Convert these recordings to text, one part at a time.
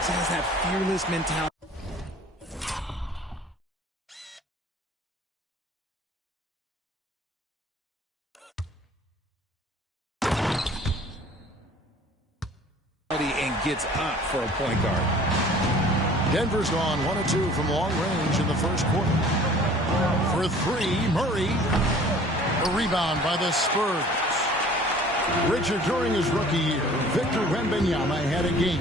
Fox has that fearless mentality. And gets up for a point guard. Denver's gone 1 of 2 from long range in the first quarter. For 3, Murray. A rebound by the Spurs. Richard, during his rookie year, Victor Wembanyama had a game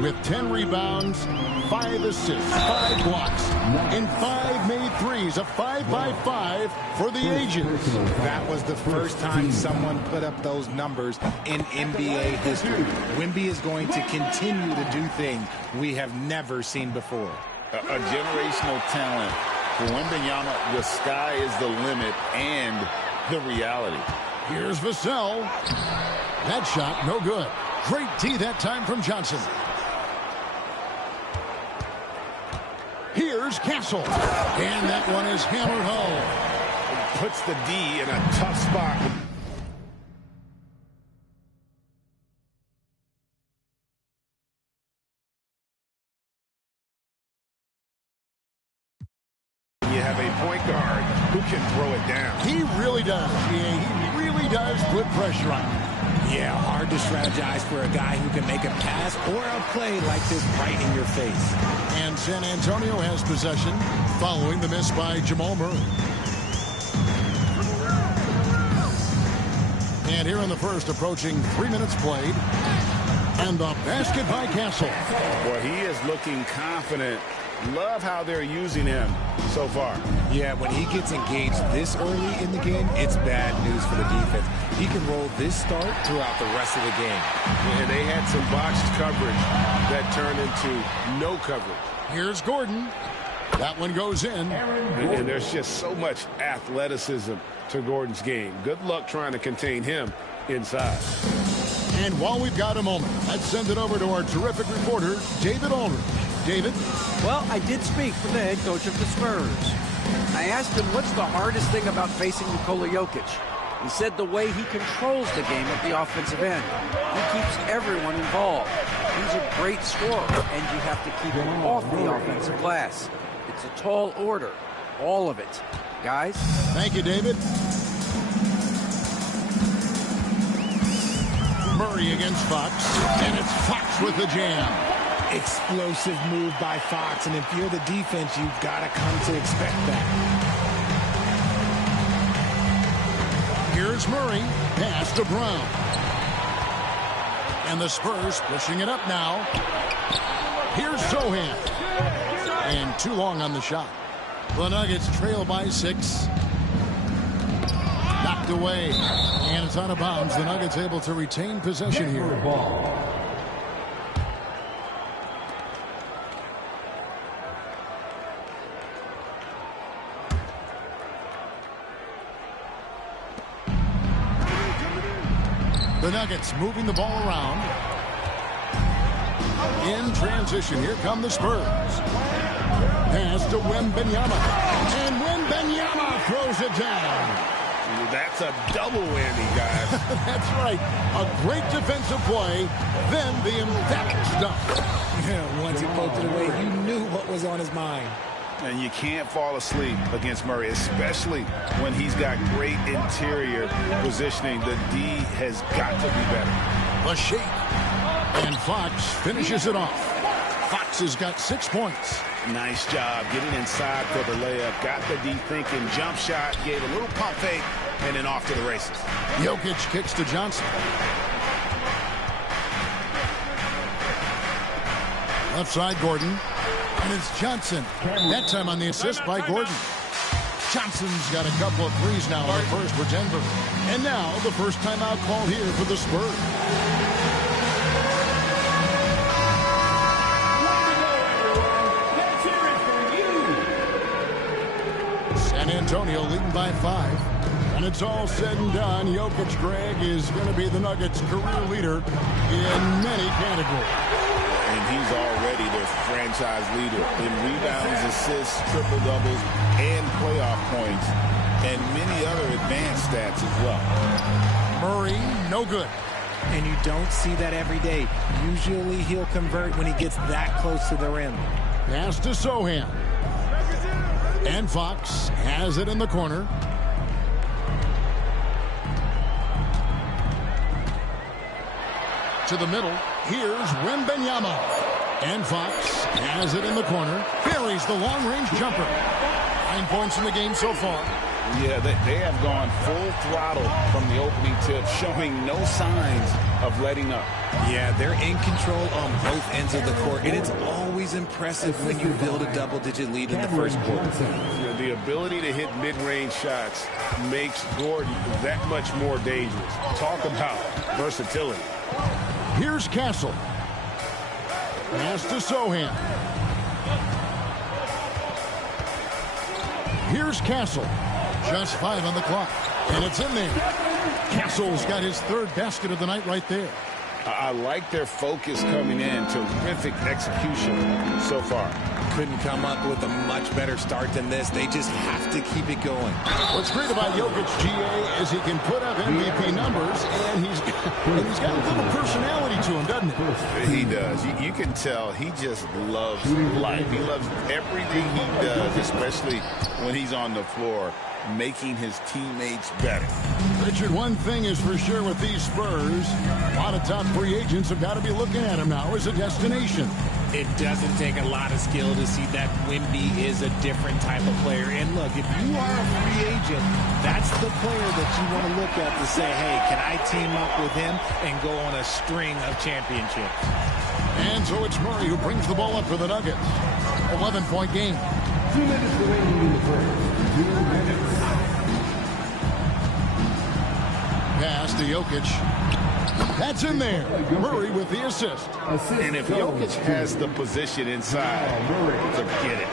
with 10 rebounds, 5 assists, 5 blocks, and 5 made threes, a 5-by-5 for the ages. That was the first time someone put up those numbers in NBA history. Wemby is going to continue to do things we have never seen before. A generational talent. For Wembanyama, the sky is the limit and the reality. Here's Vassell. That shot, no good. Great D that time from Johnson. Here's Castle. And that one is hammered home. Puts the D in a tough spot. You have a point guard who can throw it down. He really does. Yeah, he really does put pressure on him. Yeah, hard to strategize for a guy who can make a pass or a play like this right in your face. And San Antonio has possession following the miss by Jamal Murray. And here in the first, approaching 3 minutes played. And the basket by Castle. Well, he is looking confident. Love how they're using him so far. Yeah, when he gets engaged this early in the game, it's bad news for the defense. He can roll this start throughout the rest of the game. And they had some boxed coverage that turned into no coverage. Here's Gordon. That one goes in. And there's just so much athleticism to Gordon's game. Good luck trying to contain him inside. And while we've got a moment, let's send it over to our terrific reporter, David Aldridge. David? Well, I did speak with the head coach of the Spurs. I asked him what's the hardest thing about facing Nikola Jokic. He said the way he controls the game at the offensive end. He keeps everyone involved. He's a great scorer, and you have to keep him off the offensive glass. It's a tall order, all of it. Guys? Thank you, David. Murray against Fox, and it's Fox with the jam. Explosive move by Fox, and if you're the defense, you've got to come to expect that. Here's Murray, pass to Brown. And the Spurs pushing it up now. Here's Sohan. And too long on the shot. The Nuggets trail by 6. Knocked away. And it's out of bounds. The Nuggets able to retain possession here. The Nuggets moving the ball around. In transition, here come the Spurs. Pass to Wembanyama. And Wembanyama throws it down. That's a double whammy, guys. That's right. A great defensive play, then the emphatic stuff. Once he poked it away, you knew what was on his mind. And you can't fall asleep against Murray, especially when he's got great interior positioning. The D has got to be better. A shake. And Fox finishes it off. Fox has got 6 points. Nice job getting inside for the layup. Got the D thinking. Jump shot. Gave a little pump fake. And then off to the races. Jokic kicks to Johnson. Left side, Gordon. And it's Johnson. That time on the assist by Gordon. Johnson's got a couple of threes now in the first for Denver. And now the first timeout call here for the Spurs. San Antonio leading by 5. And it's all said and done. Jokic, Greg, is going to be the Nuggets' career leader in many categories. And he's already their franchise leader in rebounds, assists, triple-doubles, and playoff points, and many other advanced stats as well. Murray, no good. and you don't see that every day. Usually he'll convert when he gets that close to the rim. Pass to Sohan. And Fox has it in the corner. To the middle. Here's Wembanyama. And Fox has it in the corner. Buries the long-range jumper. 9 points in the game so far. Yeah, they have gone full throttle from the opening tip, showing no signs of letting up. Yeah, they're in control on both ends of the court, and it's always impressive when you build a double-digit lead in the first quarter. Yeah, the ability to hit mid-range shots makes Gordon that much more dangerous. Talk about versatility. Here's Castle. Pass to Sohan. Here's Castle. Just 5 on the clock. And it's in there. Castle's got his 3rd basket of the night right there. I like their focus coming in. Terrific execution so far. Couldn't come up with a much better start than this. They just have to keep it going. What's great about Jokic, GA, is he can put up MVP numbers, and he's got a little personality to him, doesn't he? He does. You can tell he just loves life. He loves everything he does, especially when he's on the floor, making his teammates better. Richard, one thing is for sure with these Spurs, a lot of top free agents have got to be looking at him now as a destination. It doesn't take a lot of skill to see that Wemby is a different type of player. And look, if you are a free agent, that's the player that you want to look at to say, hey, can I team up with him and go on a string of championships? And so it's Murray who brings the ball up for the Nuggets. 11-point game. 2 minutes remaining in the first. 2 minutes. Pass to Jokic. That's in there. Murray with the assist. And if Jokic has the position inside, forget it.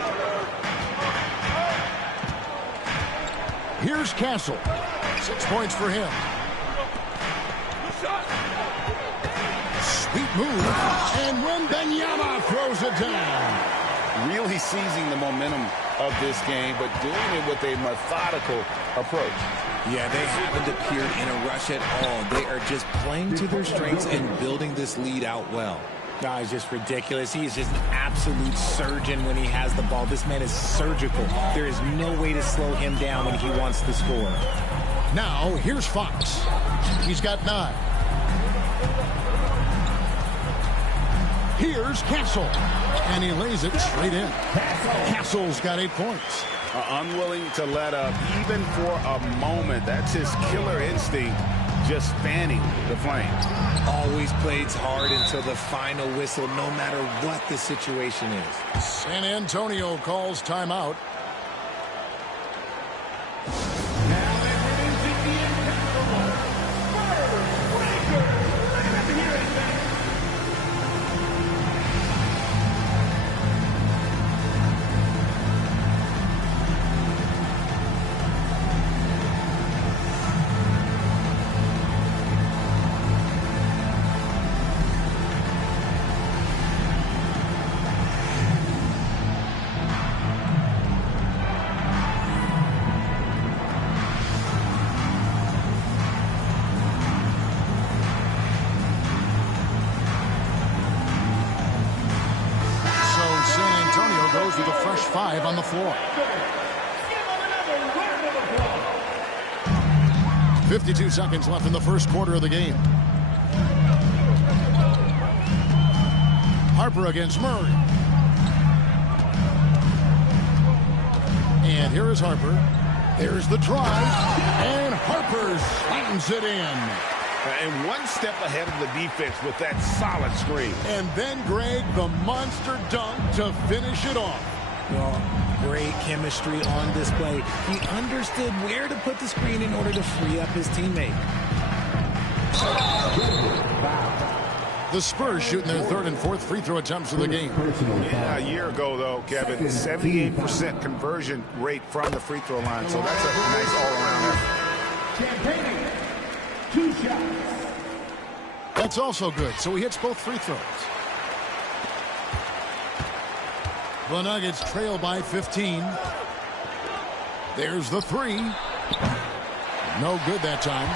Here's Castle. 6 points for him. Sweet move. And Wembanyama throws it down. Really seizing the momentum of this game, but doing it with a methodical approach. Yeah, they haven't appeared in a rush at all. They are just playing to their strengths and building this lead out well. No, it's just ridiculous. He is just an absolute surgeon when he has the ball. This man is surgical. There is no way to slow him down when he wants to score. Now, here's Fox. He's got 9. Here's Castle. And he lays it straight in. Castle's got 8 points. Unwilling to let up even for a moment. That's his killer instinct, just fanning the flame. Always plays hard until the final whistle, no matter what the situation is. San Antonio calls timeout. With a fresh 5 on the floor. 52 seconds left in the first quarter of the game. Harper against Murray. And here is Harper. There's the drive. And Harper slams it in. And one step ahead of the defense with that solid screen. And then, Greg, the monster dunk to finish it off. Well, great chemistry on display. He understood where to put the screen in order to free up his teammate. The Spurs shooting their 3rd and 4th free throw attempts of the game. Yeah, a year ago, though, Kevin, 78% conversion rate from the free throw line. So that's a nice all-around effort. 2 shots. That's also good. So he hits both free throws. The Nuggets trail by 15. There's the 3. No good that time.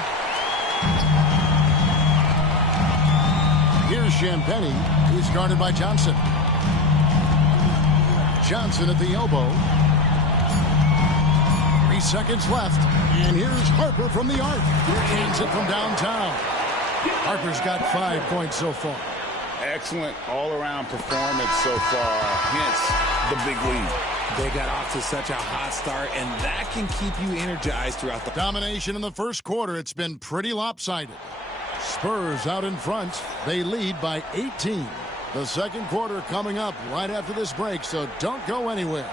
Here's Champagny. He's guarded by Johnson. Johnson at the elbow. 3 seconds left. And here's Harper from the arc. Hands it from downtown. Harper's got 5 points so far. Excellent all-around performance so far, hence the big lead. They got off to such a hot start, and that can keep you energized throughout the... Domination in the first quarter. It's been pretty lopsided. Spurs out in front. They lead by 18. The second quarter coming up right after this break, so don't go anywhere.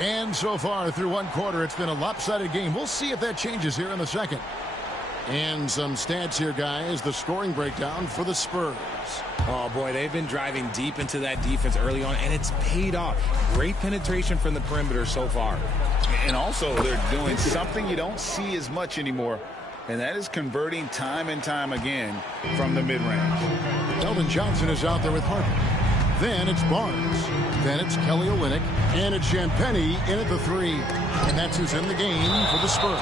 And so far through one quarter, it's been a lopsided game. We'll see if that changes here in the second. And some stats here, guys. The scoring breakdown for the Spurs. Oh, boy, they've been driving deep into that defense early on, and it's paid off. Great penetration from the perimeter so far. And also, they're doing something you don't see as much anymore, and that is converting time and time again from the mid-range. Eldon Johnson is out there with Harper. Then it's Barnes. Then it's Kelly Olynyk. And it's Champagny in at the 3. And that's who's in the game for the Spurs.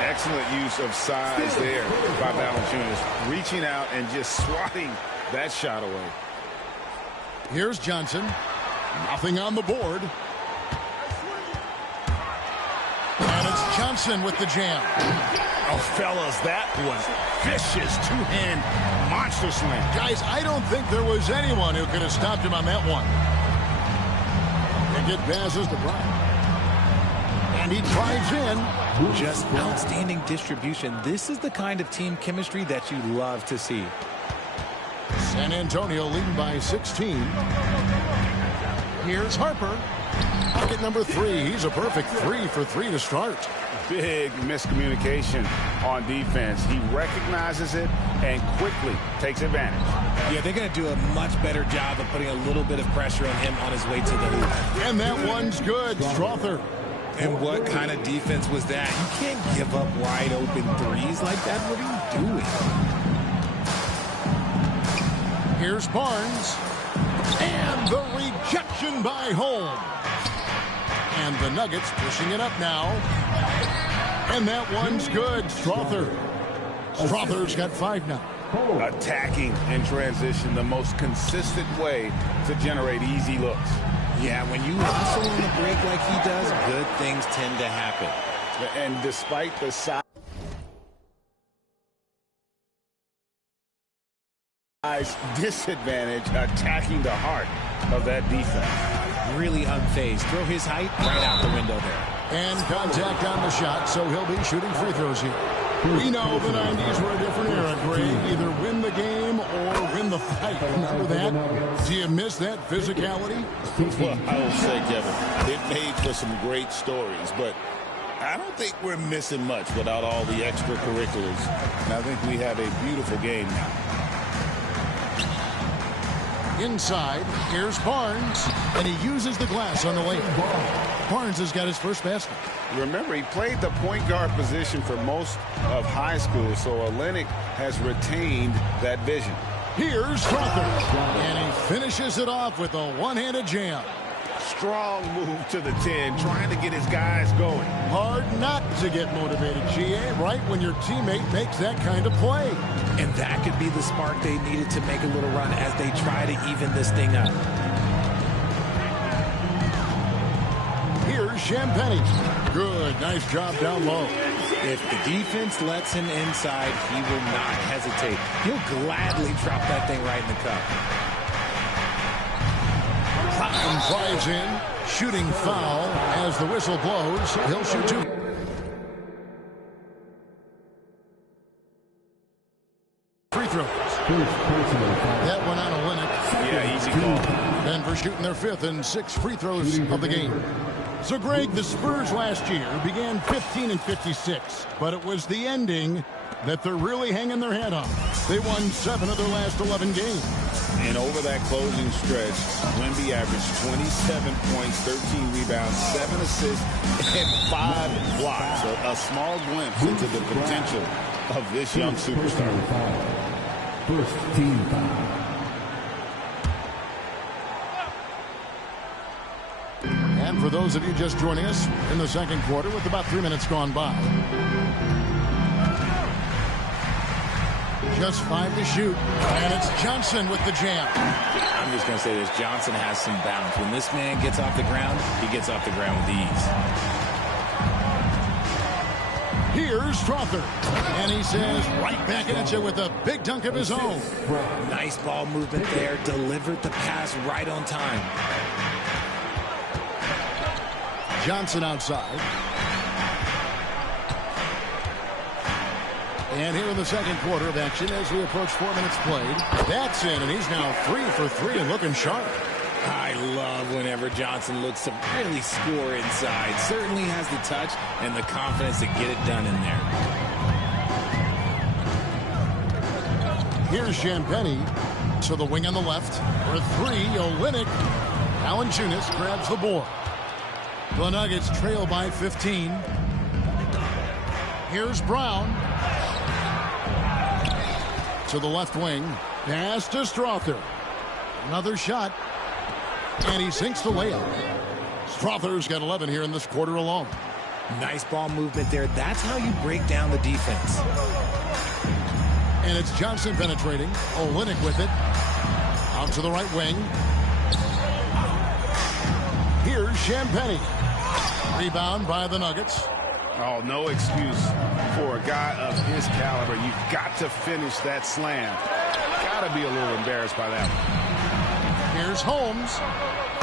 Excellent use of size there by Valanciunas, reaching out and just swatting that shot away. Here's Johnson. Nothing on the board. And it's Johnson with the jam. Oh, fellas, that was vicious two-hand monster slam. Guys, I don't think there was anyone who could have stopped him on that one. And get passes to Bryant. And he drives in. Just outstanding distribution. This is the kind of team chemistry that you love to see. San Antonio leading by 16. Here's Harper. Bucket number 3. He's a perfect 3 for 3 to start. Big miscommunication on defense. He recognizes it and quickly takes advantage. Yeah, they're going to do a much better job of putting a little bit of pressure on him on his way to the hoop. And that one's good. Strother. And what kind of defense was that? You can't give up wide open threes like that. What are you doing? Here's Barnes. And the rejection by Holmes. And the Nuggets pushing it up now. And that one's good. Strother. Strother's got 5 now. Attacking in transition, the most consistent way to generate easy looks. Yeah, when you hustle on the break like he does, good things tend to happen. And despite the size disadvantage, attacking the heart of that defense. Really unfazed. Throw his height right out the window there. And contact on the shot, so he'll be shooting free throws here. We know the 90s were a different era, Greg. Either win the game or win the fight. Remember that? Do you miss that physicality? Well, I will say, Kevin, it made for some great stories, but I don't think we're missing much without all the extracurriculars. And I think we have a beautiful game now. Inside, here's Barnes, and he uses the glass on the layup. Barnes has got his first basket. Remember, he played the point guard position for most of high school, so Olynyk has retained that vision. Here's Strother, and he finishes it off with a one-handed jam. Strong move to the 10, trying to get his guys going. Hard not to get motivated, GA, right when your teammate makes that kind of play. And that could be the spark they needed to make a little run as they try to even this thing up. Here's Champagny. Good, nice job down low. If the defense lets him inside, he will not hesitate. He'll gladly drop that thing right in the cup. Cotton drives in, shooting foul as the whistle blows. He'll shoot 2. Free throws. That one on Olynyk. Yeah, easy call. Denver shooting their 5th and 6th free throws of the game. So, Greg, the Spurs last year began 15-56, but it was the ending that they're really hanging their head on. They won 7 of their last 11 games. And over that closing stretch, Wemby averaged 27 points, 13 rebounds, 7 assists, and 5 blocks. A small glimpse into the potential of this young superstar. First team foul. And for those of you just joining us in the second quarter with about 3 minutes gone by. just 5 to shoot. And it's Johnson with the jam. I'm just going to say this. Johnson has some bounce. When this man gets off the ground, he gets off the ground with ease. Here's Strother. And he says, right back at you with a big dunk of his own. Nice ball movement there. Delivered the pass right on time. Johnson outside. And here in the second quarter of action as we approach 4 minutes played. That's in, and he's now 3 for 3 and looking sharp. I love whenever Johnson looks to really score inside. Certainly has the touch and the confidence to get it done in there. Here's Champagny to the wing on the left. For 3, Olynyk. Valanciunas grabs the board. The Nuggets trail by 15. Here's Brown. To the left wing. Pass to Strother. Another shot. And he sinks the layup. Strother's got 11 here in this quarter alone. Nice ball movement there. That's how you break down the defense. And it's Johnson penetrating. Olynyk with it. Out to the right wing. Here's Champagny. Rebound by the Nuggets. Oh, no excuse for a guy of his caliber. You've got to finish that slam. Got to be a little embarrassed by that one. Here's Holmes.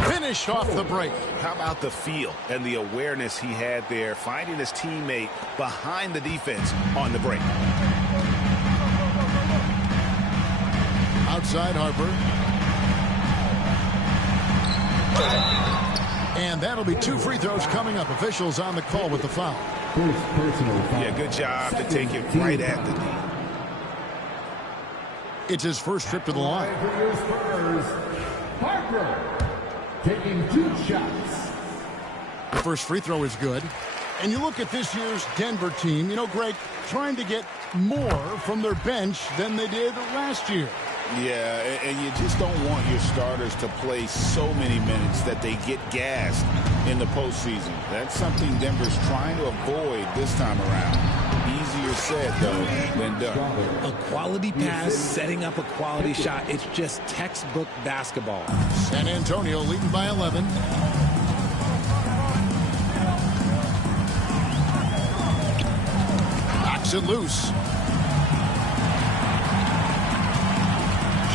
Finished off the break. How about the feel and the awareness he had there, finding his teammate behind the defense on the break. Outside Harper. And that'll be 2 free throws coming up. Officials on the call with the foul. First personal foul. Yeah, good job to take it right at the knee. It's his first trip to the line. For your Spurs, Harper taking 2 shots. The first free throw is good. And you look at this year's Denver team, you know, Greg, trying to get more from their bench than they did last year. Yeah, and you just don't want your starters to play so many minutes that they get gassed in the postseason. That's something Denver's trying to avoid this time around. Easier said, though, than done. A quality pass, setting up a quality shot. It's just textbook basketball. San Antonio leading by 11. Knocks it loose.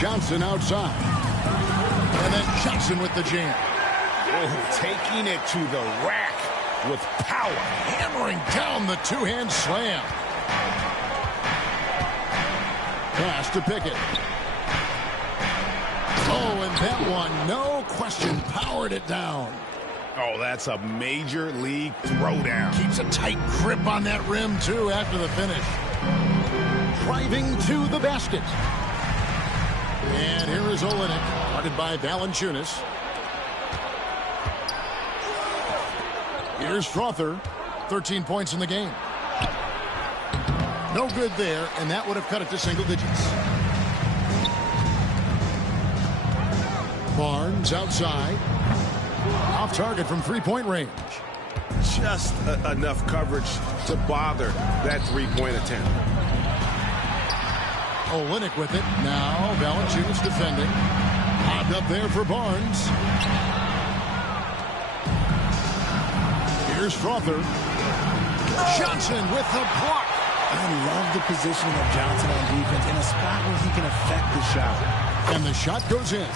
Johnson outside. And then Johnson with the jam. Oh, taking it to the rack with power. Hammering down the 2-hand slam. Pass to Pickett. Oh, and that one, no question, powered it down. Oh, that's a major league throwdown. Keeps a tight grip on that rim, too, after the finish. Driving to the basket. And here is Olynyk, guarded by Valanciunas. Here's Strother, 13 points in the game. No good there, and that would have cut it to single digits. Barnes outside. Off target from 3-point range. Just enough coverage to bother that 3-point attempt. Olynyk with it. Now Valanciunas defending. Lobbed up there for Barnes. Here's Strother. Johnson with the block. I love the positioning of Johnson on defense in a spot where he can affect the shot. And the shot goes in.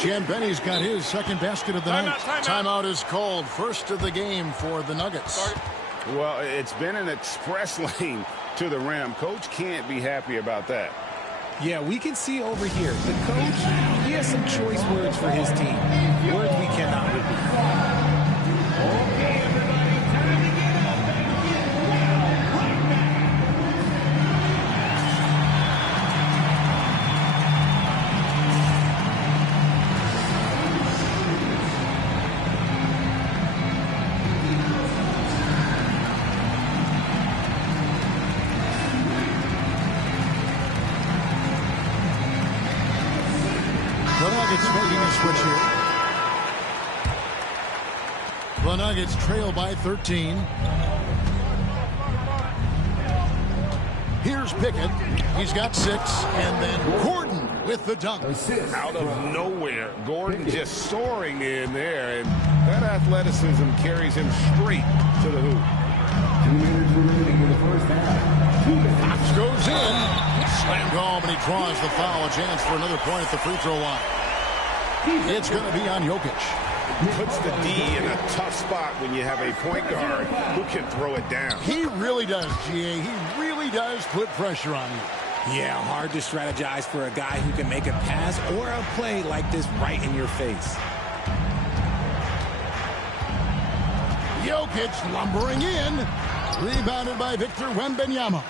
Champagny's got his second basket of the night. Timeout is called. First of the game for the Nuggets. Well, it's been an express lane to the rim. Coach can't be happy about that. Yeah, we can see over here. The coach, he has some choice words for his team. Words we cannot repeat. The Nuggets making a switch here. The Nuggets trail by 13. Here's Pickett. He's got 6. And then Gordon with the dunk. Out of nowhere, Gordon just soaring in there, and that athleticism carries him straight to the hoop. 2 minutes remaining in the first half. Fox goes in. Slammed home, and he draws the foul. A chance for another point at the free throw line. It's going to be on Jokic. Puts the D in a tough spot when you have a point guard who can throw it down. He really does, GA. He really does put pressure on you. Yeah, hard to strategize for a guy who can make a pass or a play like this right in your face. Jokic lumbering in. Rebounded by Victor Wembanyama.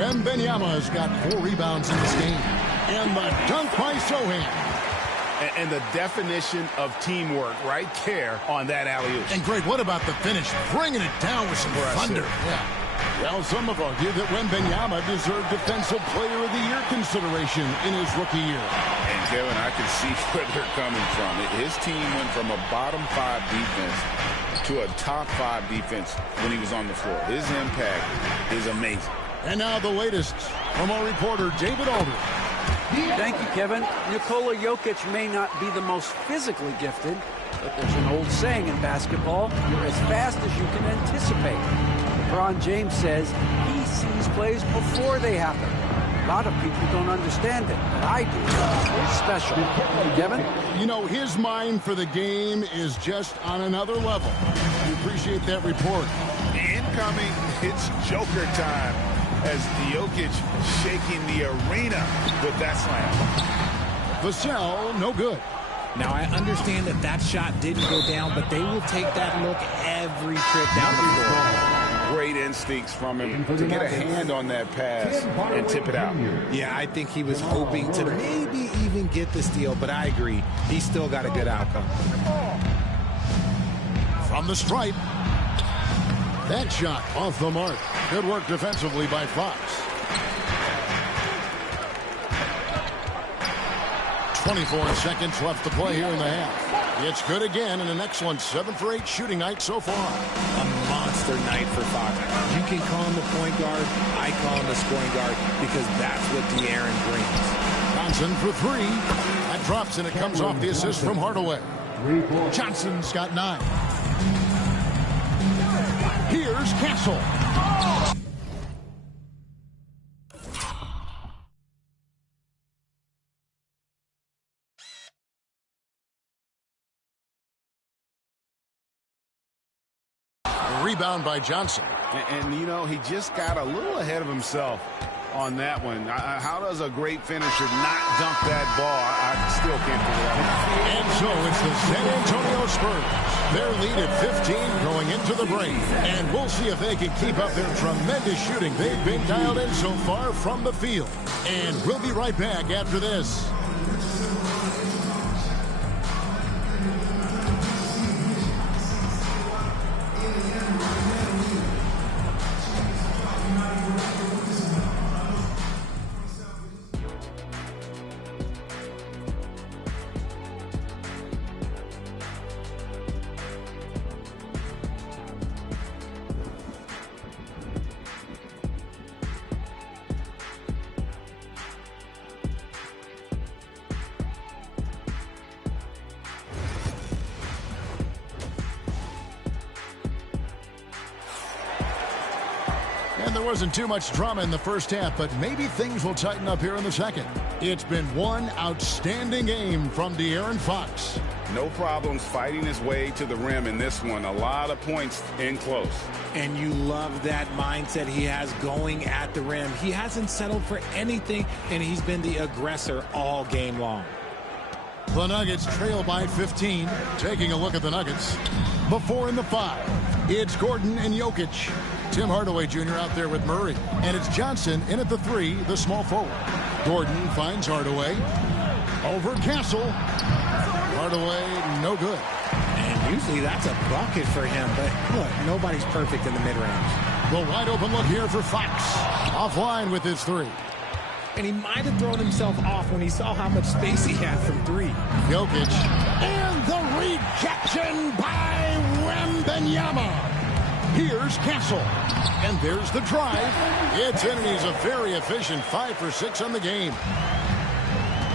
Wembanyama's got 4 rebounds in this game. And the dunk by Sohan. And the definition of teamwork right there on that alley-oop. And Greg, what about the finish? Bringing it down with some thunder. Yeah. Well, some have argued that Wembanyama deserved Defensive Player of the Year consideration in his rookie year. And Kevin, I can see where they're coming from. His team went from a bottom 5 defense to a top 5 defense when he was on the floor. His impact is amazing. And now the latest from our reporter, David Aldridge. Thank you, Kevin. Nikola Jokic may not be the most physically gifted, but there's an old saying in basketball, you're as fast as you can anticipate. LeBron James says he sees plays before they happen. A lot of people don't understand it, but I do. It's special. Kevin? You know, his mind for the game is just on another level. We appreciate that report. Incoming, it's Joker time, as Jokic shaking the arena with that slam. Vassell, no good. Now, I understand that that shot didn't go down, but they will take that look every trip down the floor. Great instincts from him to get a hand on that pass and tip it out. Yeah, I think he was hoping to maybe even get the steal, but I agree. He still got a good outcome. From the stripe. That shot off the mark. Good work defensively by Fox. 24 seconds left to play here in the half. It's good again, and an excellent 7 for 8 shooting night so far. A monster night for Fox. You can call him the point guard. I call him the scoring guard because that's what De'Aaron brings. Johnson for 3. That drops, and it comes off the assist from Hardaway. Johnson's got 9. Here's Castle. Rebound by Johnson. And, you know, he just got a little ahead of himself on that one. How does a great finisher not dunk that ball? I still can't figure that out. And so it's the San Antonio Spurs. Their lead at 15 going into the break. And we'll see if they can keep up their tremendous shooting. They've been dialed in so far from the field. And we'll be right back after this. And there wasn't too much drama in the first half, but maybe things will tighten up here in the second. It's been one outstanding game from De'Aaron Fox. No problems fighting his way to the rim in this one. A lot of points in close. And you love that mindset he has going at the rim. He hasn't settled for anything, and he's been the aggressor all game long. The Nuggets trail by 15. Taking a look at the Nuggets. Before in the 5, it's Gordon and Jokic. Tim Hardaway Jr. out there with Murray. And it's Johnson in at the 3, the small forward. Gordon finds Hardaway. Over Castle. Hardaway, no good. And usually that's a bucket for him, but look, nobody's perfect in the mid-range. The wide open look here for Fox. Offline with his 3. And he might have thrown himself off when he saw how much space he had from 3. Jokic. And the rejection by Wembanyama. Here's Castle. And there's the drive. It's in, and he's a very efficient 5 for 6 on the game.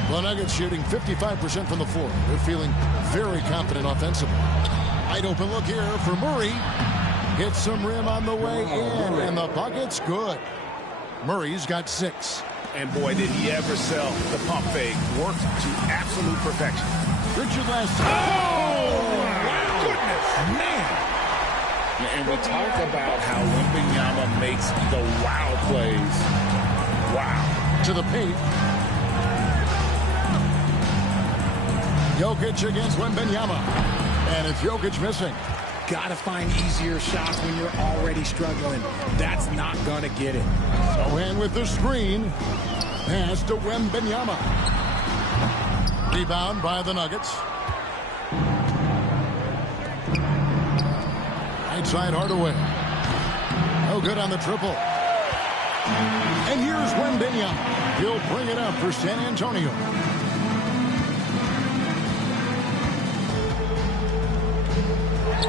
The Nuggets shooting 55% from the floor. They're feeling very confident offensively. Wide open look here for Murray. Hits some rim on the way in, and the bucket's good. Murray's got 6. And boy, did he ever sell the pump fake. Worked to absolute perfection. Richard last. Oh, wow. Goodness, man. And we talk about how Wembanyama makes the wow plays. Wow. To the paint. Jokic against Wembanyama. And it's Jokic missing. Got to find easier shots when you're already struggling. That's not going to get it. Sohan with the screen. Pass to Wembanyama. Rebound by the Nuggets. Right side Hardaway. No good on the triple. And here's Wembanyama. He'll bring it up for San Antonio.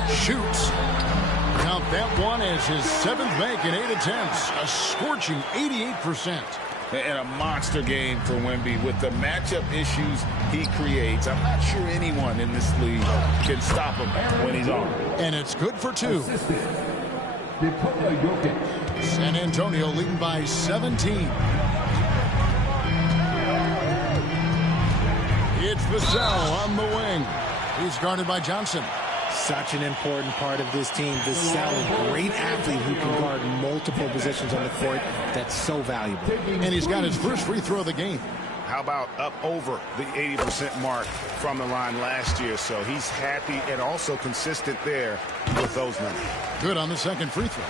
Shoots. Count that one as his 7th make in 8 attempts. A scorching 88%. And a monster game for Wemby with the matchup issues he creates. I'm not sure anyone in this league can stop him when he's on. And it's good for 2. San Antonio leading by 17. It's Vassell on the wing. He's guarded by Johnson. Such an important part of this team. Vassell, a great athlete who can guard multiple positions on the court. That's so valuable. And he's got his first free throw of the game. How about up over the 80% mark from the line last year? So he's happy and also consistent there with those numbers. Good on the second free throw.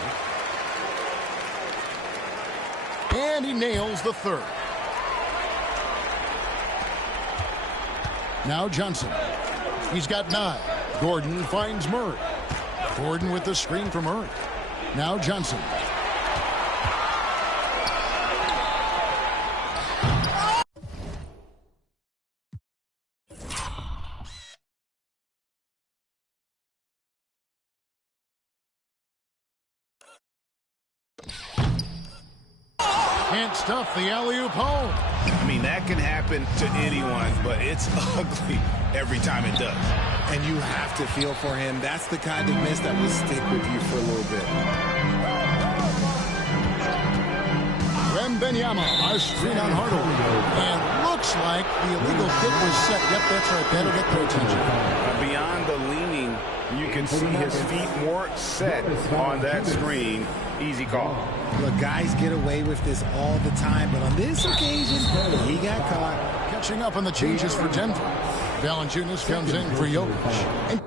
And he nails the 3rd. Now Johnson. He's got 9. Gordon finds Murray. Gordon with the screen for Murray. Now Johnson. Can't stuff the alley-oop home. I mean, that can happen to anyone, but it's ugly every time it does. And you have to feel for him. That's the kind of miss that will stick with you for a little bit. Wembanyama, a screen on Hardaway. And looks like the illegal kick was set. Yep, that's right. That'll get their attention. Beyond the leaning, you can see his feet more set on that screen. Easy call. Look, guys get away with this all the time, but on this occasion, he got caught. Catching up on the changes for Denver. Valanciunas comes in for Jokic. And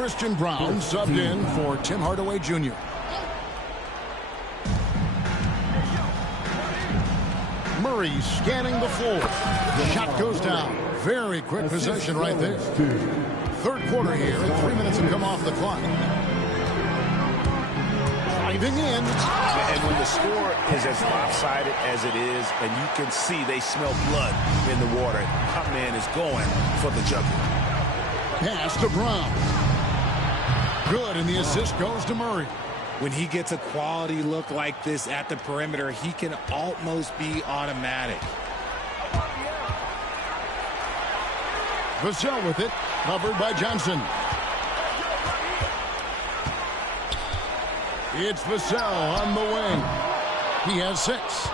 Christian Brown subbed in for Tim Hardaway Jr. Murray scanning the floor. The shot goes down. Very quick possession right there. Third quarter here. 3 minutes have come off the clock. Driving in. And when the score is as lopsided as it is, and you can see they smell blood in the water, our man is going for the jugular. Pass to Brown. Good, and the assist goes to Murray. When he gets a quality look like this at the perimeter, he can almost be automatic. Vassell with it, covered by Johnson. It's Vassell on the wing. He has 6.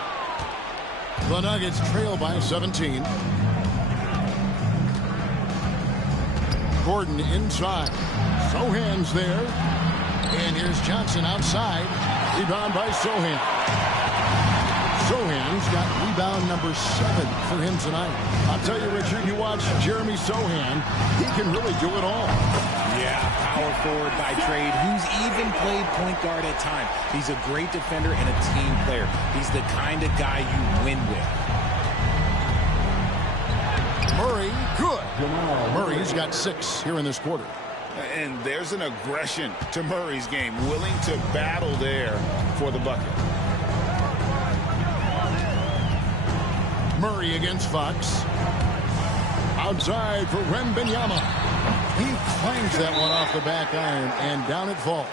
The Nuggets trail by 17. Gordon inside. Sohan's there. And here's Johnson outside. Rebound by Sohan. Sohan's got rebound number 7 for him tonight. I'll tell you, Richard, you watch Jeremy Sohan, he can really do it all. Yeah, power forward by trade, who's even played point guard at times. He's a great defender and a team player. He's the kind of guy you win with. Murray, good. Murray's got 6 here in this quarter. And there's an aggression to Murray's game, willing to battle there for the bucket. Murray against Fox. Outside for Wembanyama. He clangs that one off the back iron, and down it falls.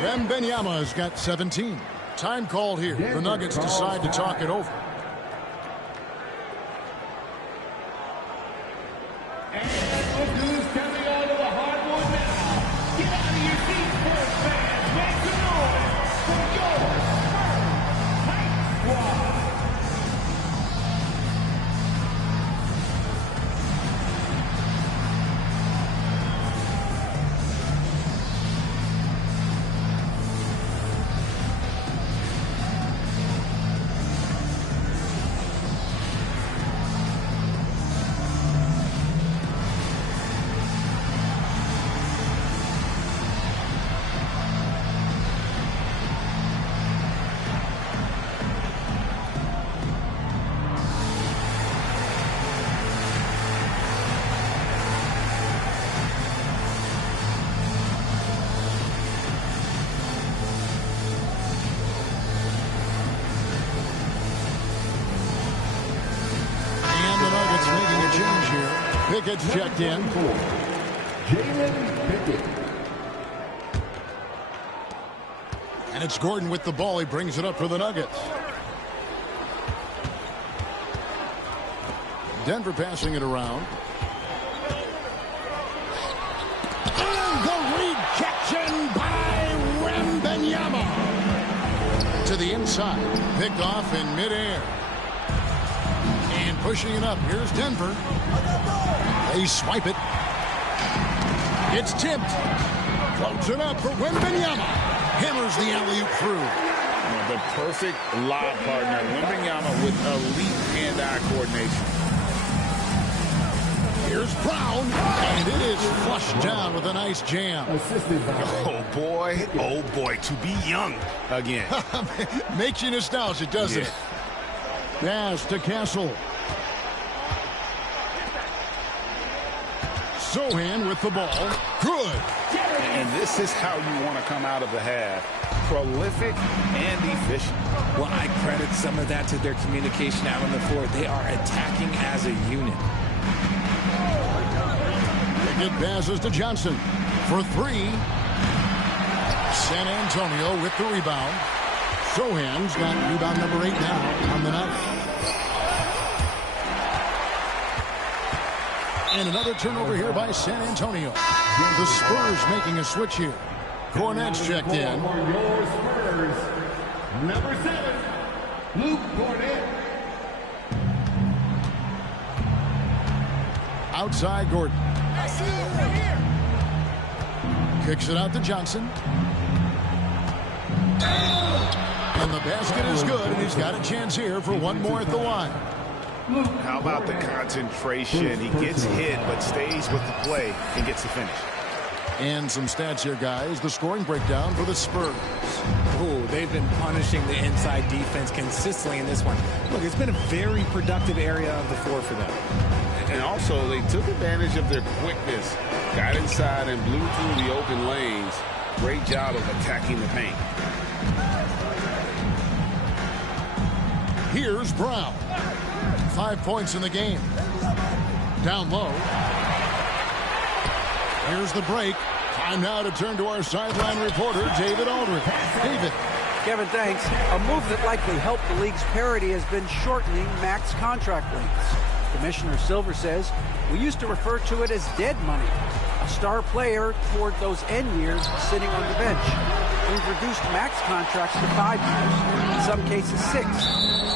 Wembanyama's got 17. Time called here. The Nuggets decide to talk it over. Pickett's checked in. And it's Gordon with the ball. He brings it up for the Nuggets. Denver passing it around. And the rejection by Wembanyama. To the inside. Picked off in midair. And pushing it up. Here's Denver. They swipe it. It's tipped. Floats it up for Wembanyama. Hammers the alley-oop through. The perfect lob partner. Wembanyama with elite hand-eye coordination. Here's Brown. And it is flushed down with a nice jam. Oh, boy, to be young again. Makes you nostalgic, doesn't it? Pass to Castle. Sohan with the ball. Good. And this is how you want to come out of the half. Prolific and efficient. Well, I credit some of that to their communication out on the floor. They are attacking as a unit. It passes to Johnson for 3. San Antonio with the rebound. Sohan's got rebound number 8 now on the night. And another turnover here by San Antonio. The Spurs making a switch here. Cornette's checked in. Your Spurs, number 7, Luke Cornette. Outside Gordon. Kicks it out to Johnson. And the basket is good, and he's got a chance here for one more at the line. How about the concentration? He gets hit, but stays with the play and gets the finish. And some stats here, guys. The scoring breakdown for the Spurs. Oh, they've been punishing the inside defense consistently in this one. Look, it's been a very productive area of the floor for them. And also, they took advantage of their quickness, got inside and blew through the open lanes. Great job of attacking the paint. Here's Brown. 5 points in the game. Down low. Here's the break. Time now to turn to our sideline reporter, David Aldridge. David. Kevin, thanks. A move that likely helped the league's parity has been shortening max contract lengths. Commissioner Silver says we used to refer to it as dead money, a star player toward those end years sitting on the bench. We've reduced max contracts to 5 years, in some cases 6.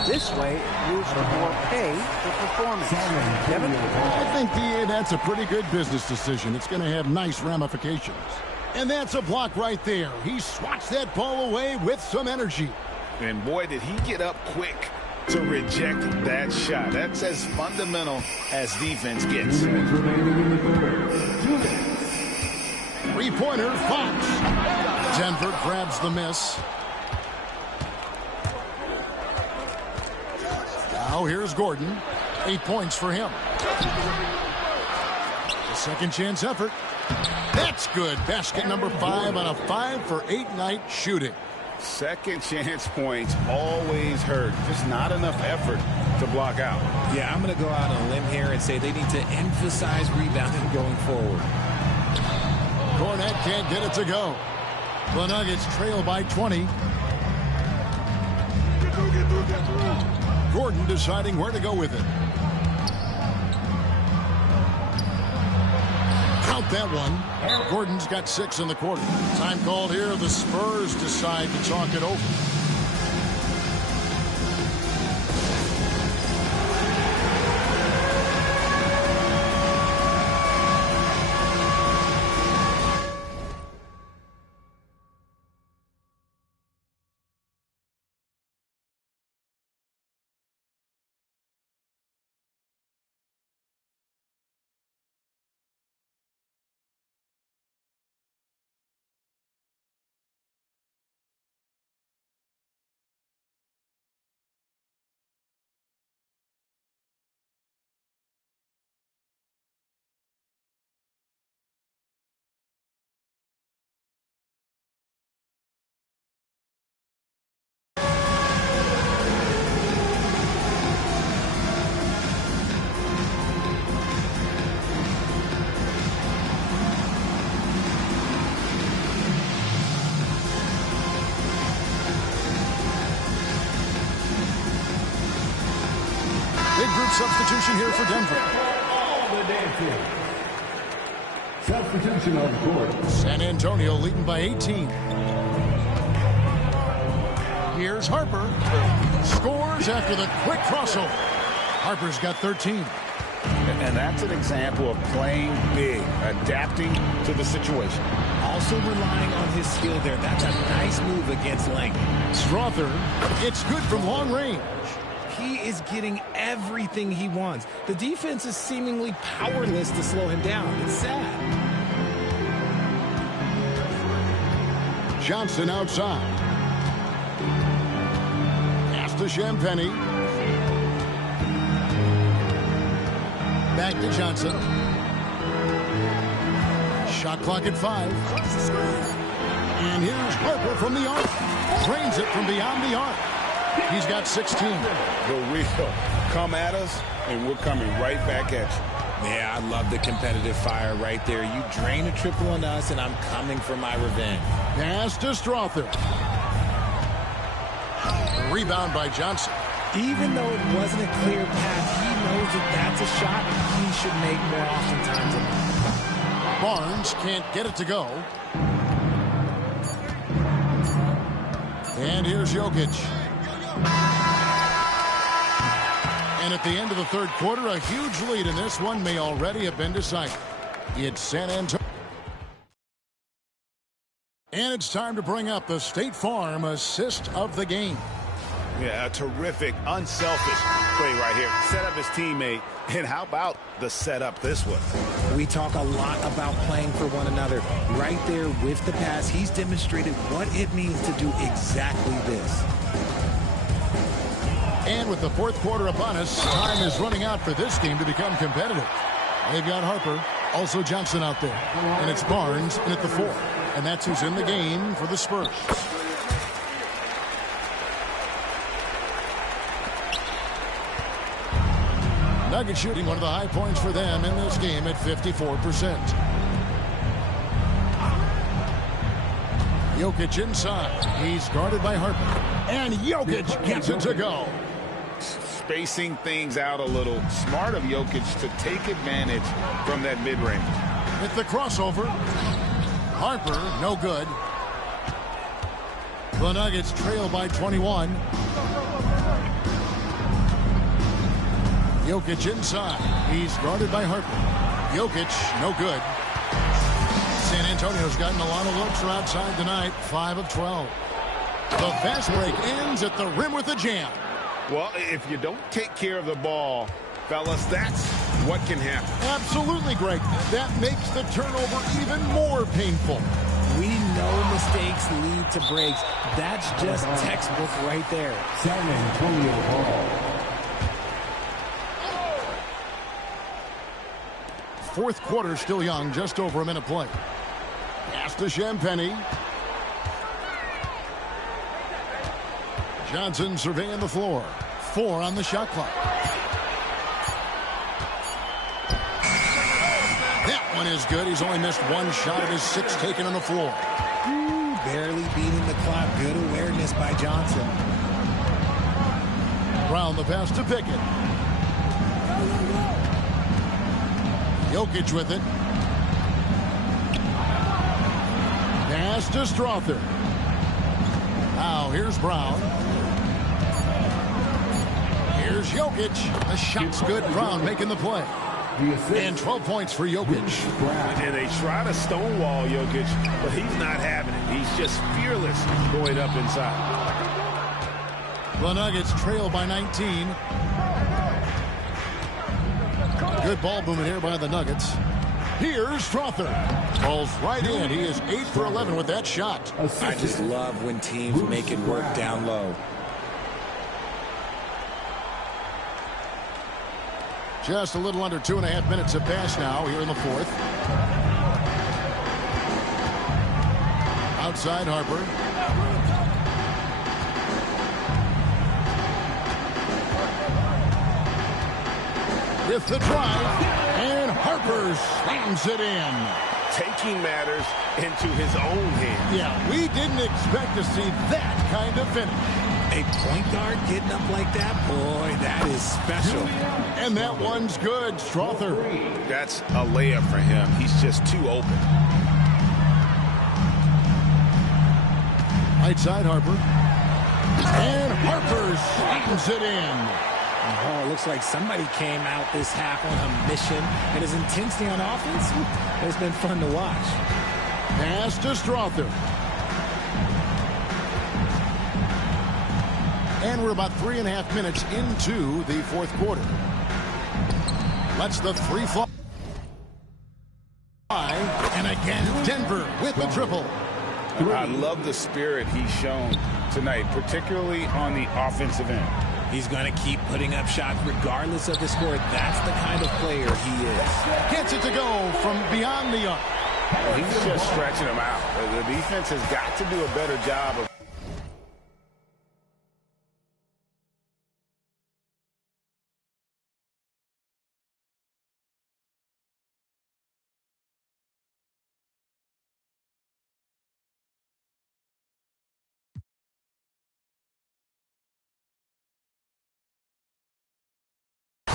This way, it moves to more pay for performance. Kevin? I think that's a pretty good business decision. It's going to have nice ramifications. And that's a block right there. He swats that ball away with some energy. And boy, did he get up quick to reject that shot. That's as fundamental as defense gets. Three-pointer, Fox. Denver grabs the miss. Now here's Gordon. 8 points for him. A second chance effort. That's good. Basket number 5 on a 5-for-8 night shooting. Second chance points always hurt. Just not enough effort to block out. Yeah, I'm going to go out on a limb here and say they need to emphasize rebounding going forward. Cornette can't get it to go. The Nuggets trail by 20. Gordon deciding where to go with it. Count that one. Gordon's got 6 in the quarter. Time called here. The Spurs decide to talk it over. Substitution here for Denver. Substitution on court. San Antonio leading by 18. Here's Harper. Scores after the quick crossover. Harper's got 13. And that's an example of playing big, adapting to the situation. Also relying on his skill there. That's a nice move against length. Strother, it's good from long range. He is getting everything he wants. The defense is seemingly powerless to slow him down. It's sad. Johnson outside. Pass to Champagny. Back to Johnson. Shot clock at 5. And here's Harper from the arc. Drains it from beyond the arc. He's got 16. The real come at us, and we're coming right back at you. Yeah, I love the competitive fire right there. You drain a triple on us, and I'm coming for my revenge. Pass to Strother. Rebound by Johnson. Even though it wasn't a clear pass, he knows that that's a shot he should make more oftentimes than not. Barnes can't get it to go. And here's Jokic. And at the end of the third quarter, a huge lead in this one may already have been decided. It's San Antonio. And it's time to bring up the State Farm assist of the game. Yeah, a terrific, unselfish play right here. Set up his teammate. And how about the setup this one? We talk a lot about playing for one another. Right there with the pass, he's demonstrated what it means to do exactly this. And with the fourth quarter upon us, time is running out for this game to become competitive. They've got Harper, also Johnson out there. And it's Barnes in at the 4. And that's who's in the game for the Spurs. Nugget shooting one of the high points for them in this game at 54%. Jokic inside. He's guarded by Harper. And Jokic gets it to go. Spacing things out a little. Smart of Jokic to take advantage from that mid-range. With the crossover. Harper, no good. The Nuggets trail by 21. Jokic inside. He's guarded by Harper. Jokic, no good. San Antonio's gotten a lot of looks from outside tonight. 5 of 12. The fast break ends at the rim with a jam. Well, if you don't take care of the ball, fellas, that's what can happen. Absolutely, Greg. That makes the turnover even more painful. We know mistakes lead to breaks. That's just textbook right there. San Antonio ball. Fourth quarter still young, just over a minute play. Pass to Champagny. Johnson surveying the floor. 4 on the shot clock. That one is good. He's only missed 1 shot of his 6 taken on the floor. Barely beating the clock. Good awareness by Johnson. Brown the pass to Pickett. Jokic with it. Pass to Strother. Now here's Brown. Here's Jokic. The shot's good. Brown making the play. And 12 points for Jokic. And they try to stonewall Jokic, but he's not having it. He's just fearless going up inside. The Nuggets trail by 19. Good ball movement here by the Nuggets. Here's Strother. Falls right in. He is 8 for 11 with that shot. I just love when teams make it work down low. Just a little under 2.5 minutes have passed now here in the fourth. Outside Harper. With the drive, and Harper slams it in. Taking matters into his own hands. Yeah, we didn't expect to see that kind of finish. A point guard getting up like that, boy, that is special. And that one's good, Strother. That's a layup for him. He's just too open. Right side Harper. And Harper slams it in. Oh, it looks like somebody came out this half on a mission. And his intensity on offense has been fun to watch. Pass to Strother. And we're about 3.5 minutes into the fourth quarter. Let's the 3 fly. And again, Denver with the triple. I love the spirit he's shown tonight, particularly on the offensive end. He's going to keep putting up shots regardless of the score. That's the kind of player he is. Gets it to go from beyond the arc. He's just stretching them out. The defense has got to do a better job of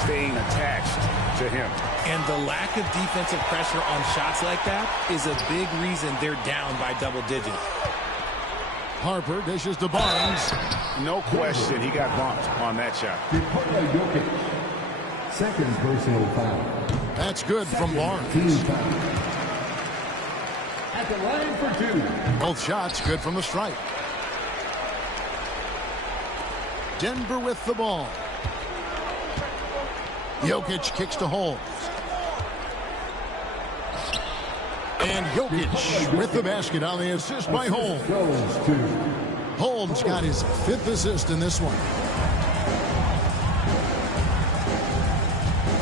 staying attached to him. And the lack of defensive pressure on shots like that is a big reason they're down by double digits. Harper dishes to Barnes. No question he got bumped on that shot. Second personal foul. That's good from Barnes. Team foul. At the line for 2. Both shots good from the stripe. Denver with the ball. Jokic kicks to Holmes. And Jokic with the basket on the assist by Holmes. Holmes got his 5th assist in this one.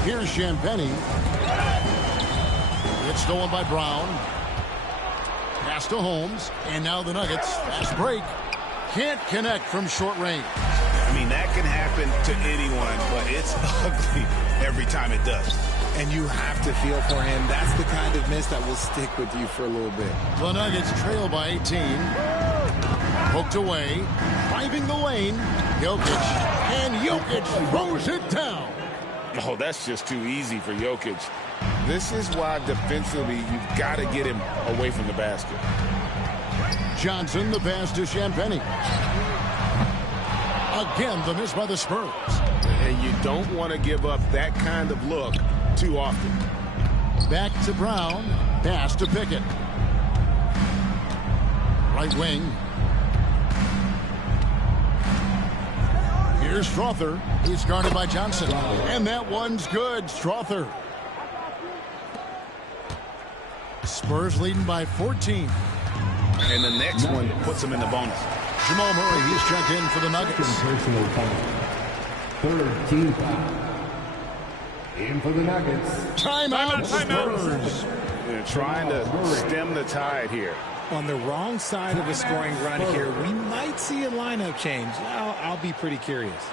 Here's Champagny. It's stolen by Brown. Pass to Holmes. And now the Nuggets. Fast break. Can't connect from short range. I mean, that can happen to anyone, but it's ugly every time it does. And you have to feel for him. That's the kind of miss that will stick with you for a little bit. The Nuggets trail by 18. Poked away. Driving the lane. Jokic. And Jokic throws it down. Oh, that's just too easy for Jokic. This is why defensively you've got to get him away from the basket. Johnson, the pass to Champagny. Again, the miss by the Spurs. And you don't want to give up that kind of look too often. Back to Brown. Pass to Pickett. Right wing. Here's Strother. He's guarded by Johnson. And that one's good. Strother. Spurs leading by 14. And the next one puts him in the bonus. Jamal Murray, he's checked in for the Nuggets. Personal foul. 3rd team foul. In for the Nuggets. Timeout, Spurs. They're trying to stem the tide here. On the wrong side of a scoring run here, we might see a lineup change. I'll be pretty curious.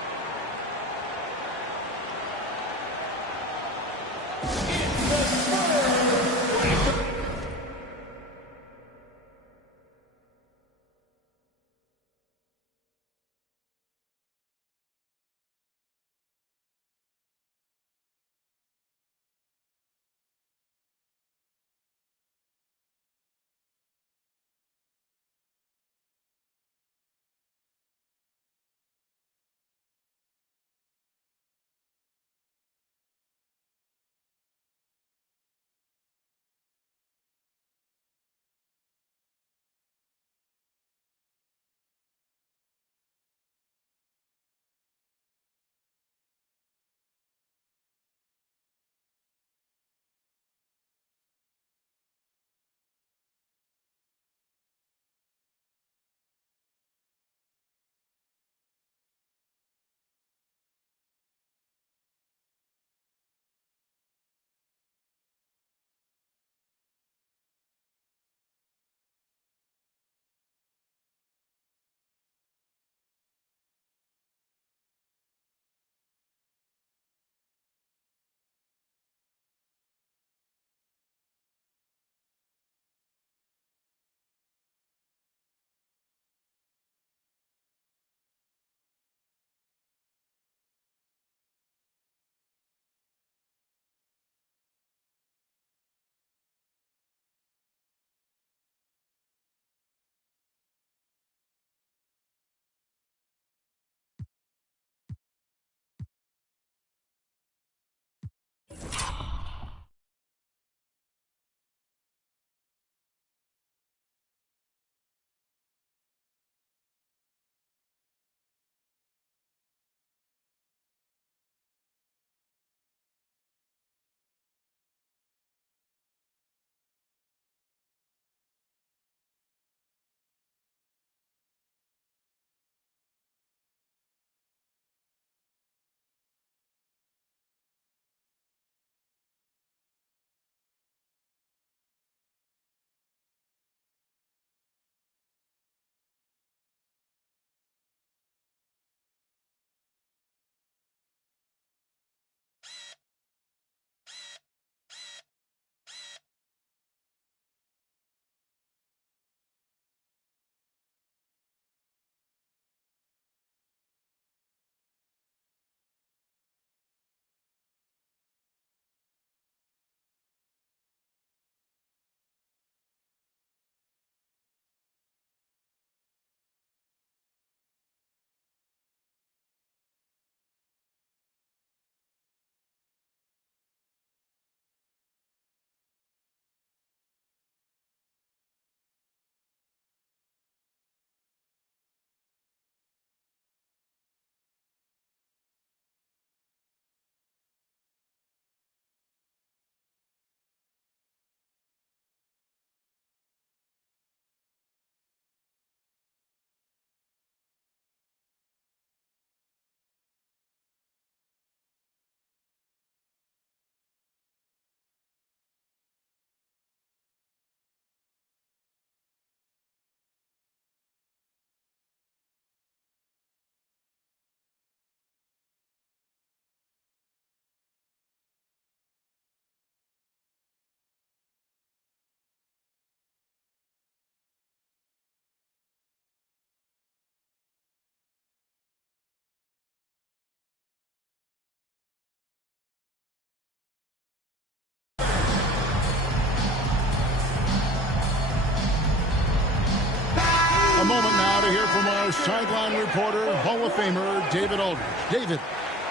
moment now to hear from our sideline reporter, Hall of Famer David Aldridge. David.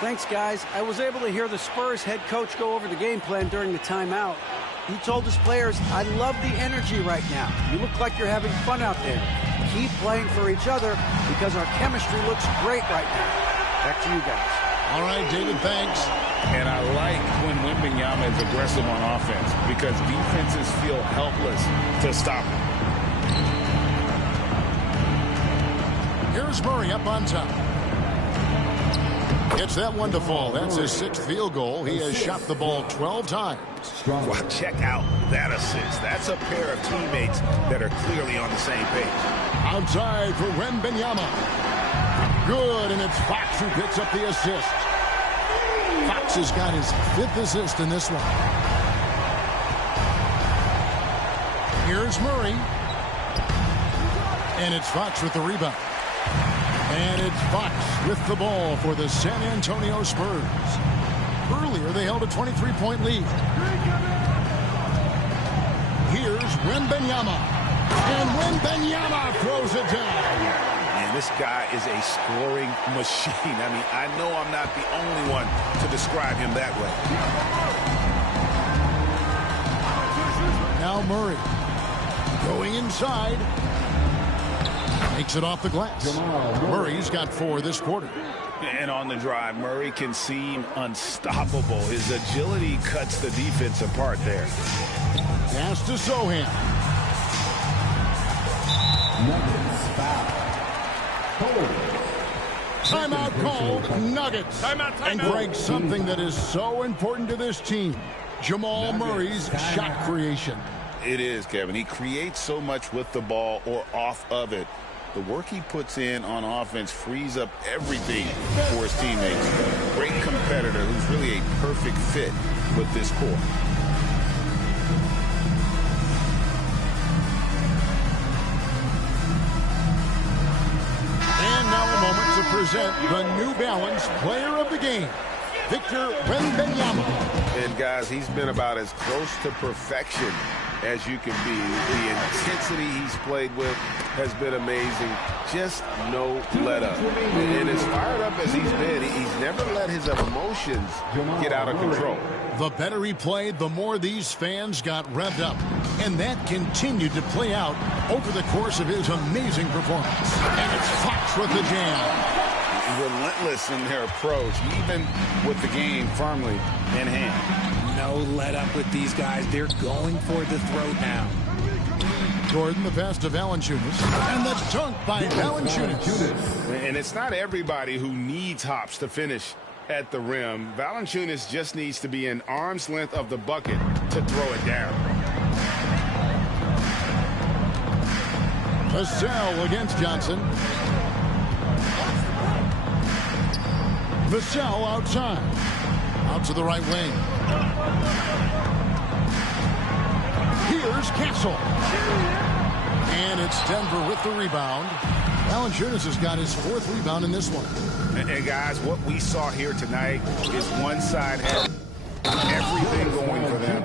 Thanks, guys. I was able to hear the Spurs head coach go over the game plan during the timeout. He told his players, I love the energy right now. You look like you're having fun out there. Keep playing for each other because our chemistry looks great right now. Back to you guys. All right, David, thanks. And I like when Wembanyama is aggressive on offense because defenses feel helpless to stop him. Here's Murray up on top. Gets that one to fall. That's his 6th field goal. He has shot the ball 12 times. Well, check out that assist. That's a pair of teammates that are clearly on the same page. Outside for Wembanyama. Good, and it's Fox who picks up the assist. Fox has got his 5th assist in this one. Here's Murray. And it's Fox with the rebound. And it's Fox with the ball for the San Antonio Spurs. Earlier, they held a 23-point lead. Here's Wembanyama. And Wembanyama throws it down. Man, this guy is a scoring machine. I mean, I know I'm not the only one to describe him that way. Now Murray going inside. Takes it off the glass. Murray's got 4 this quarter. And on the drive, Murray can seem unstoppable. His agility cuts the defense apart there. Pass to Sohan. Timeout called. Nuggets. Timeout. And Greg, something that is so important to this team, Jamal Murray's shot creation. It is, Kevin. He creates so much with the ball or off of it. The work he puts in on offense frees up everything for his teammates. Great competitor who's really a perfect fit with this core. And now a moment to present the New Balance Player of the Game, Victor Wembanyama. And guys, he's been about as close to perfection as you can be. The intensity he's played with has been amazing. Just no let up. And as fired up as he's been, he's never let his emotions get out of control. The better he played, the more these fans got revved up. And that continued to play out over the course of his amazing performance. And it's Fox with the jam. Relentless in their approach, even with the game firmly in hand. No let up with these guys. They're going for the throat now. Gordon, the pass to Valanciunas. And the dunk by Valanciunas. And it's not everybody who needs hops to finish at the rim. Valanciunas just needs to be an arm's length of the bucket to throw it down. Vassell against Johnson. Vassell outside. Out to the right wing. Here's Castle. And it's Denver with the rebound. Valanciunas has got his 4th rebound in this one. And guys, what we saw here tonight is one side had everything going for them.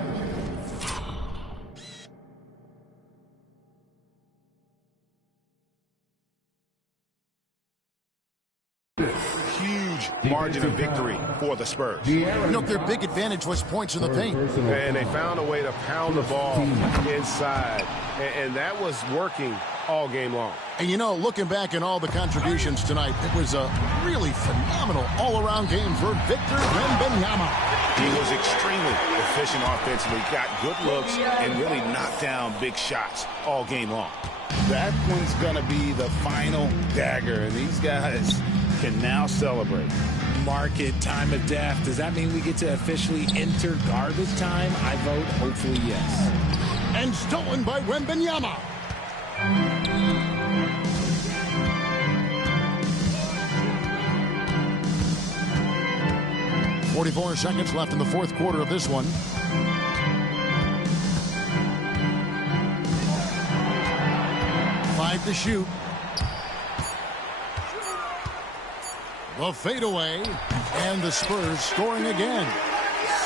Margin of victory for the Spurs. You know, their big advantage was points in the paint. And they found a way to pound the ball inside. And that was working all game long. And, you know, looking back at all the contributions tonight, it was a really phenomenal all-around game for Victor Wembanyama. He was extremely efficient offensively, got good looks, and really knocked down big shots all game long. That one's going to be the final dagger, and these guys can now celebrate. Market time of death. Does that mean we get to officially enter garbage time? I vote hopefully yes. And stolen by Wembanyama. 44 seconds left in the 4th quarter of this one. Five to shoot. The fadeaway, and the Spurs scoring again.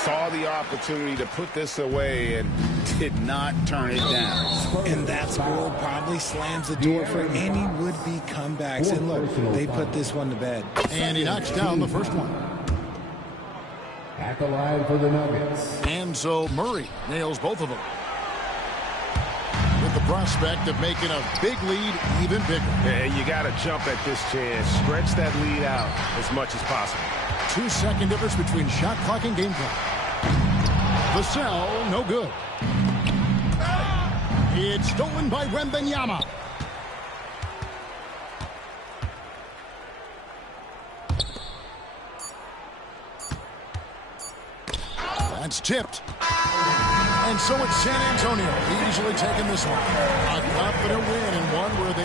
saw the opportunity to put this away and did not turn it down. And that score probably slams the door for any would-be comebacks. And look, they put this one to bed. And he knocks down the first one. At the line for the Nuggets. And so Murray nails both of them, with the prospect of making a big lead even bigger. Yeah, you got to jump at this chance. Stretch that lead out as much as possible. 2-second difference between shot clock and game clock. Vassell, no good. It's stolen by Wembanyama. That's tipped. And so it's San Antonio easily taking this one. A confident win and one where they